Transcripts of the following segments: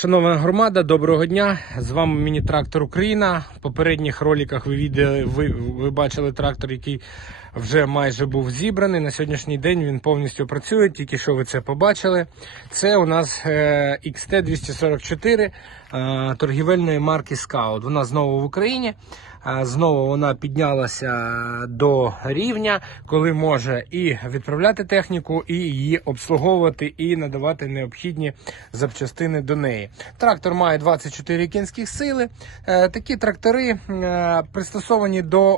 Шановна громада, доброго дня! З вами міні-трактор Україна. В попередніх роликах ви, відео, ви, ви бачили трактор, який вже майже був зібраний. На сьогоднішній день він повністю працює, тільки що ви це побачили. Це у нас е, XT244 е, торгівельної марки Scout. Вона знову в Україні. Знову вона піднялася до рівня, коли може і відправляти техніку, і її обслуговувати, і надавати необхідні запчастини до неї. Трактор має 24 кінських сили. Е, Такі трактори е, пристосовані до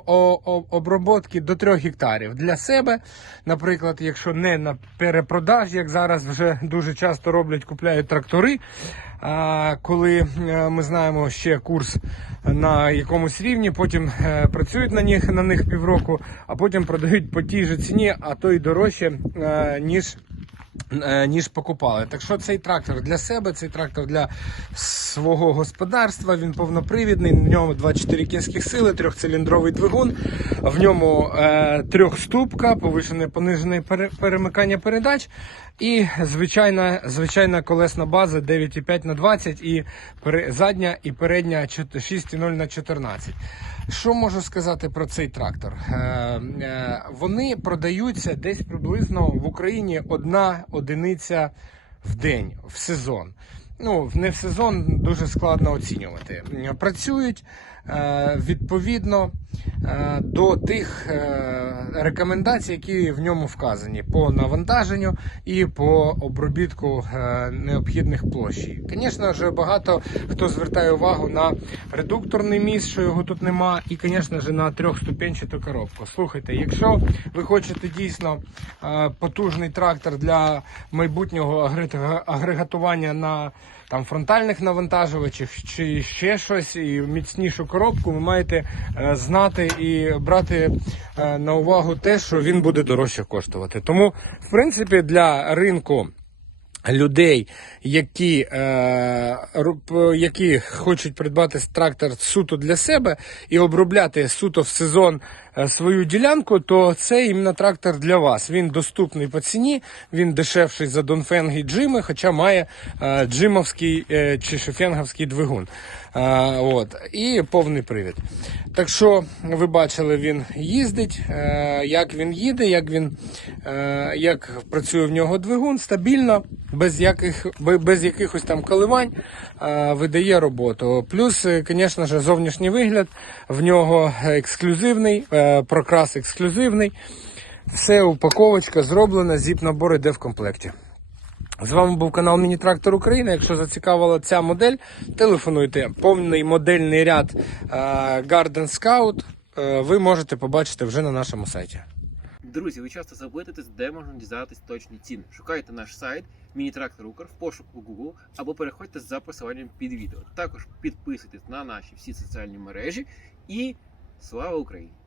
обробки до 3 гектарів для себе. Наприклад, якщо не на перепродаж, як зараз вже дуже часто роблять, купляють трактори. Коли е, ми знаємо ще курс на якомусь рівні, потім е, працюють на них на них півроку, а потім продають по тій же ціні, а то й дорожче, е, ніж. Е, Ніж покупали. Так що цей трактор для себе, цей трактор для свого господарства. Він повнопривідний. В ньому 24 кінських сили, трьохциліндровий двигун. В ньому е, трьохступка, повишене понижене перемикання передач. І звичайна, звичайна колесна база 9,5 на 20 і задня і передня 6,0 на 14. Що можу сказати про цей трактор? Е, е, вони продаються десь приблизно в Україні одна одиниця в день, в сезон. Ну, не в сезон дуже складно оцінювати. Працюють е, відповідно до тих е, рекомендацій, які в ньому вказані по навантаженню і по обробітку е, необхідних площі. Звісно ж, багато хто звертає увагу на редукторний міст, що його тут нема, і, звісно на трьохступенчату коробку. Слухайте, якщо ви хочете дійсно е, потужний трактор для майбутнього агрегатування на там фронтальних навантажувачах чи ще щось, і міцнішу коробку, ви маєте е, знати і брати е, на увагу те, що він буде дорожче коштувати. Тому, в принципі, для ринку. Людей, які, е, які хочуть придбати трактор суто для себе і обробляти суто в сезон свою ділянку, то це іменно трактор для вас. Він доступний по ціні, він дешевший за Донфенг і Джими, хоча має е, джимовський е, чи шефенговський двигун. Е, от, і повний привід. Так що ви бачили, він їздить, е, як він їде, як він е, як працює в нього двигун стабільно, без яких без якихось там коливань е, видає роботу. Плюс, е, звісно ж, зовнішній вигляд в нього ексклюзивний, е, прокрас ексклюзивний. Все, упаковочка зроблена, зіп-набор іде в комплекті. З вами був канал Міні-Трактор Україна. Якщо зацікавила ця модель, телефонуйте. Повний модельний ряд е, Garden Scout е, ви можете побачити вже на нашому сайті. Друзі, ви часто запитуєтесь, де можна дізнатись точні ціни. Шукайте наш сайт Міні-Трактор Укр в пошуку Google або переходьте за посиланням під відео. Також підписуйтесь на наші всі соціальні мережі і слава Україні!